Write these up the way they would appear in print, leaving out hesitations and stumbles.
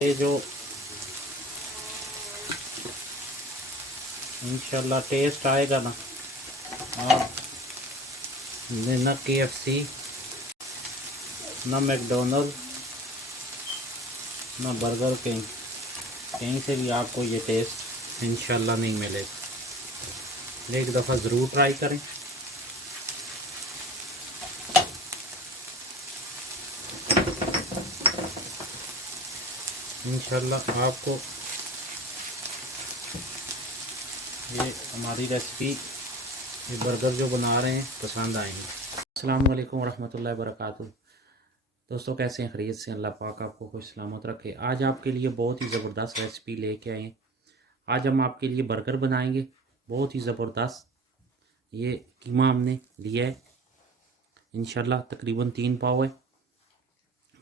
ये जो इंशाल्लाह टेस्ट आएगा ना, और ना KFC, ना मैकडोनल्ड, ना बर्गर किंग, कहीं से भी आपको ये टेस्ट इंशाल्लाह नहीं मिलेगा। एक दफ़ा ज़रूर ट्राई करें। इंशाल्लाह आपको ये हमारी रेसिपी, ये बर्गर जो बना रहे हैं, पसंद आएंगे। अस्सलाम वालेकुम रहमतुल्लाहि व बरकातुहू। दोस्तों कैसे हैं? खैरियत से? अल्लाह पाक आपको खुश सलामत रखे। आज आपके लिए बहुत ही ज़बरदस्त रेसिपी लेके आए हैं। आज हम आपके लिए बर्गर बनाएंगे, बहुत ही ज़बरदस्त। ये कीमा हमने लिया है इंशाल्लाह, तकरीबन 3 पाव है,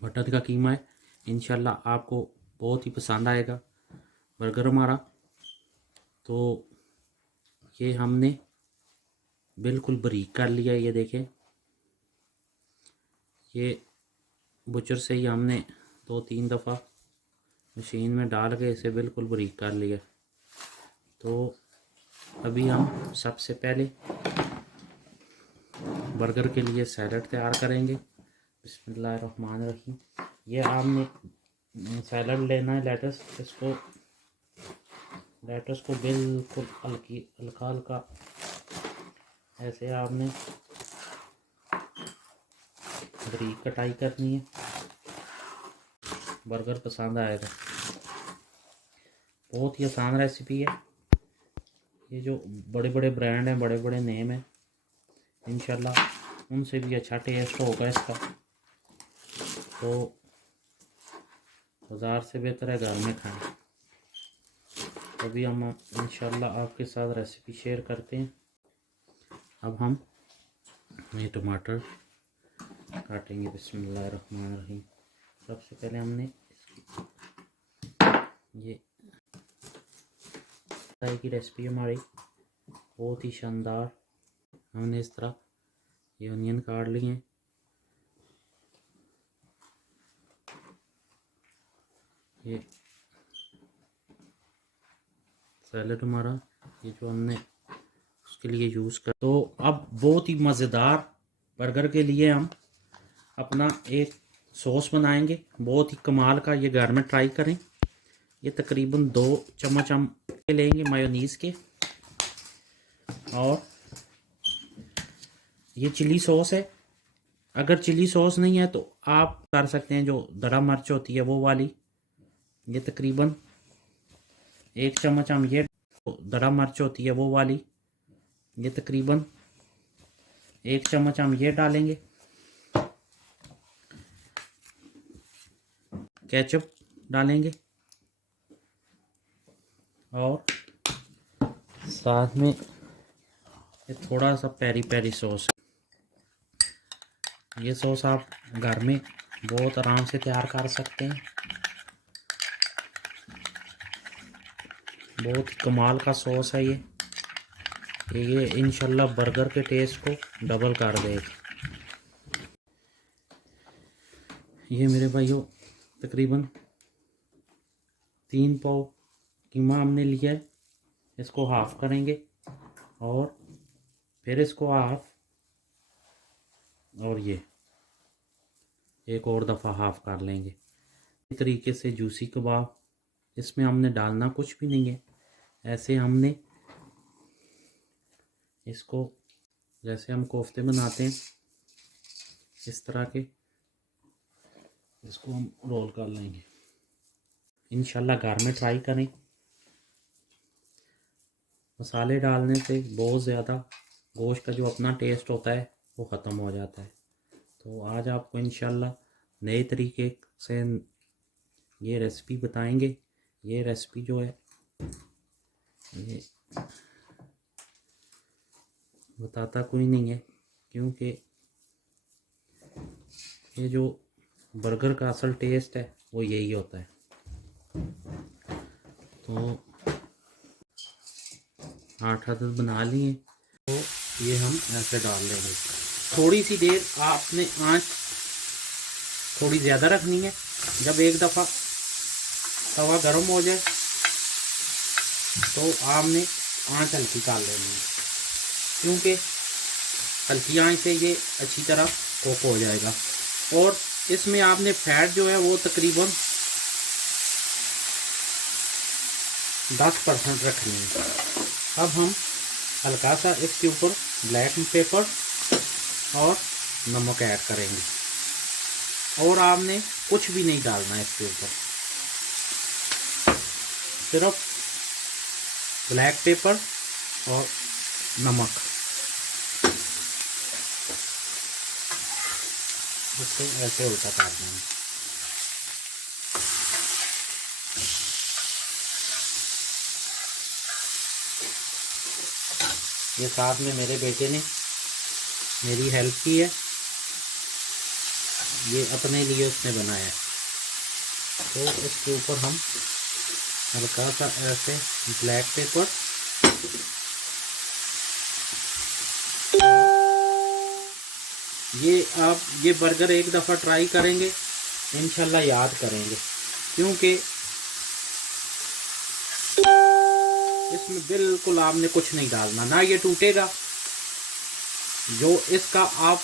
मटन का कीमा है। इंशाल्लाह आपको बहुत ही पसंद आएगा बर्गर हमारा। तो ये हमने बिल्कुल बारीक कर लिया है। ये देखें, ये बुचर से ही हमने 2-3 दफ़ा मशीन में डाल के इसे बिल्कुल बारीक कर लिया। तो अभी हम सबसे पहले बर्गर के लिए सैलड तैयार करेंगे। बिस्मिल्लाहिर्रहमानिर्रहीम। ये आपने सैलड लेना है, लेटस को बिल्कुल हल्का हल्का ऐसे आपने बारीक कटाई करनी है। बर्गर पसंद आएगा। बहुत ही आसान रेसिपी है। ये जो बड़े बड़े ब्रांड हैं, बड़े बड़े नेम हैं, इंशाल्लाह उनसे भी अच्छा टेस्ट होगा इसका। तो बाज़ार से बेहतर है घर में खाएं। अभी हम इंशाल्लाह आपके साथ रेसिपी शेयर करते हैं। अब हम ये टमाटर काटेंगे। बिस्मिल्लाहिर्रहमानिर्रहीम। सबसे पहले हमने ये की रेसिपी हमारी बहुत ही शानदार। हमने इस तरह ये अनियन काट लिए हैं। ये सैलड हमारा, ये जो हमने उसके लिए यूज़ कर। तो अब बहुत ही मज़ेदार बर्गर के लिए हम अपना एक सॉस बनाएंगे, बहुत ही कमाल का। ये घर में ट्राई करें। ये तकरीबन 2 चम्मच हम लेंगे मायोनीज़ के, और ये चिली सॉस है। अगर चिली सॉस नहीं है तो आप कर सकते हैं जो दड़ा मिर्च होती है वो वाली। ये तकरीबन 1 चम्मच हम ये दड़ा मिर्च होती है वो वाली, ये तकरीबन 1 चम्मच हम ये डालेंगे। केचप डालेंगे, और साथ में ये थोड़ा सा पेरी पेरी सॉस। ये सॉस आप घर में बहुत आराम से तैयार कर सकते हैं। बहुत कमाल का सॉस है ये इंशाल्लाह बर्गर के टेस्ट को डबल कर देगा। ये मेरे भाइयों तकरीबन 3 पाव कीमा हमने लिया है। इसको हाफ करेंगे और फिर इसको हाफ, और ये एक और दफ़ा हाफ कर लेंगे। इस तरीके से जूसी कबाब, इसमें हमने डालना कुछ भी नहीं है। ऐसे हमने इसको, जैसे हम कोफ्ते बनाते हैं इस तरह के, इसको हम रोल कर लेंगे। इंशाल्लाह घर में ट्राई करें। मसाले डालने से बहुत ज़्यादा गोश्त का जो अपना टेस्ट होता है वो ख़त्म हो जाता है। तो आज आपको इंशाल्लाह नए तरीके से ये रेसिपी बताएंगे। ये रेसिपी जो है ये बताता कोई नहीं है, क्योंकि ये जो बर्गर का असल टेस्ट है वो यही होता है। तो 8 अदद बना लिए। तो ये हम ऐसे डाल लेंगे। थोड़ी सी देर आपने आंच थोड़ी ज़्यादा रखनी है। जब एक दफ़ा तवा गर्म हो जाए तो आपने आँच हल्की कर लेनी है, क्योंकि हल्की आँच से ये अच्छी तरह कुक हो जाएगा। और इसमें आपने फैट जो है वो तकरीबन 10% रखनी है। अब हम हल्का सा इसके ऊपर ब्लैक पेपर और नमक ऐड करेंगे, और आपने कुछ भी नहीं डालना है इसके ऊपर, सिर्फ ब्लैक पेपर और नमक। इसको ऐसे उल्टा काट देंगे। ये साथ में मेरे बेटे ने मेरी हेल्प की है, ये अपने लिए उसने बनाया है। तो इसके ऊपर हम हल्का सा ऐसे ब्लैक पेपर ये बर्गर एक दफ़ा ट्राई करेंगे इंशाल्लाह याद करेंगे, क्योंकि इसमें बिल्कुल आपने कुछ नहीं डालना, ना ये टूटेगा। जो इसका आप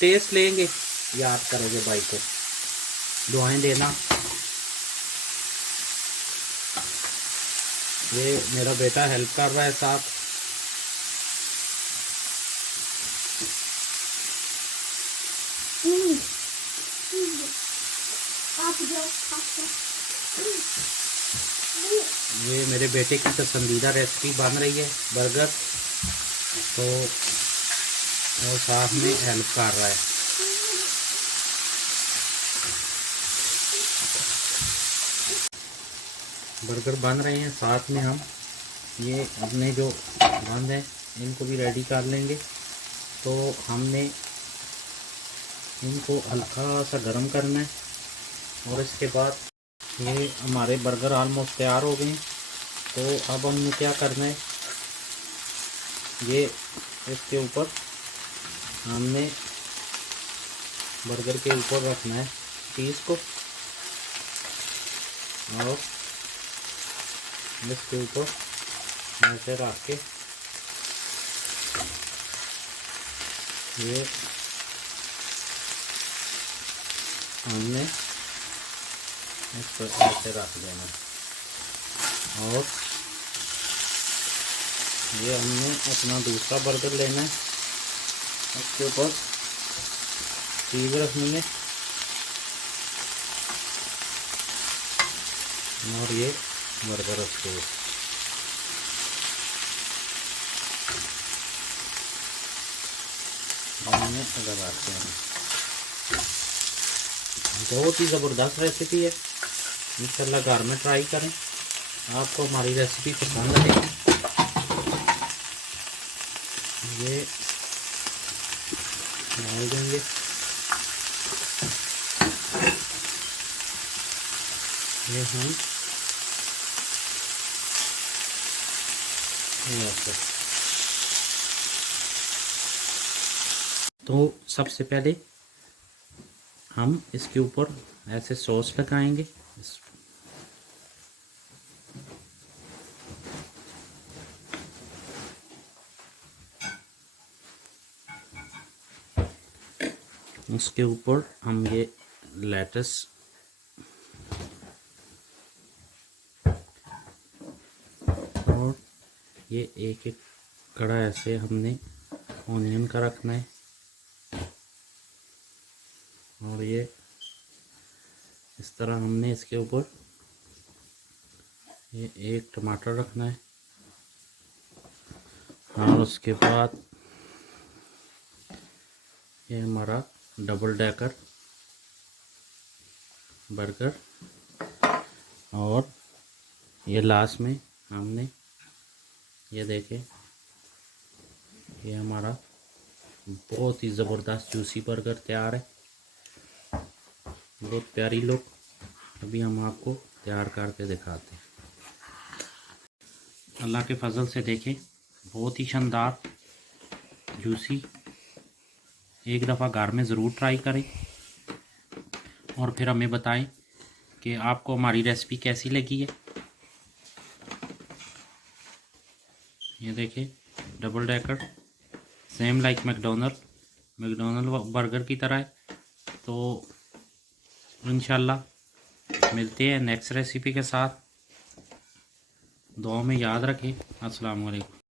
टेस्ट लेंगे याद करेंगे, भाई को दुआएं देना। ये मेरा बेटा हेल्प कर रहा है साथ। ये मेरे बेटे की पसंदीदा रेसिपी बन रही है बर्गर, तो वो साथ में हेल्प कर रहा है। बर्गर बन रहे हैं, साथ में हम ये अपने जो बंद हैं इनको भी रेडी कर लेंगे। तो हमने इनको हल्का सा गर्म करना है, और इसके बाद ये हमारे बर्गर ऑलमोस्ट तैयार हो गए। तो अब हमने क्या करना है, ये इसके ऊपर हमने बर्गर के ऊपर रखना है चीज़ को, और इसके ऊपर ऐसे रख के ये हमने इस पर ऐसे रख देना, और ये हमने अपना दूसरा बर्गर लेना है, उसके ऊपर चीज़ रखनी है, और ये बर्गर उसके हमने लगाते हैं। बहुत ही ज़बरदस्त रेसिपी है, इंशाल्लाह घर में ट्राई करें, आपको हमारी रेसिपी पसंद आएगी। ये डाल देंगे, ये हम ऐसे। तो सबसे पहले हम इसके ऊपर ऐसे सॉस लगाएंगे। उसके ऊपर हम ये लेटस और ये एक एक कड़ा ऐसे हमने ऑनियन का रखना है, और ये इस तरह हमने इसके ऊपर ये एक टमाटर रखना है, और उसके बाद ये हमारा डबल डेकर बर्गर, और ये लास्ट में हमने ये देखें, ये हमारा बहुत ही ज़बरदस्त जूसी बर्गर तैयार है, बहुत प्यारी लुक। अभी हम आपको तैयार करके दिखाते हैं। अल्लाह के फजल से देखें, बहुत ही शानदार जूसी। एक दफ़ा घर में ज़रूर ट्राई करें और फिर हमें बताएं कि आपको हमारी रेसिपी कैसी लगी है। ये देखिए double decker, same like McDonald burger की तरह है। तो इंशाल्लाह मिलते हैं नेक्स्ट रेसिपी के साथ। दुआ में याद रखें। अस्सलाम वालेकुम।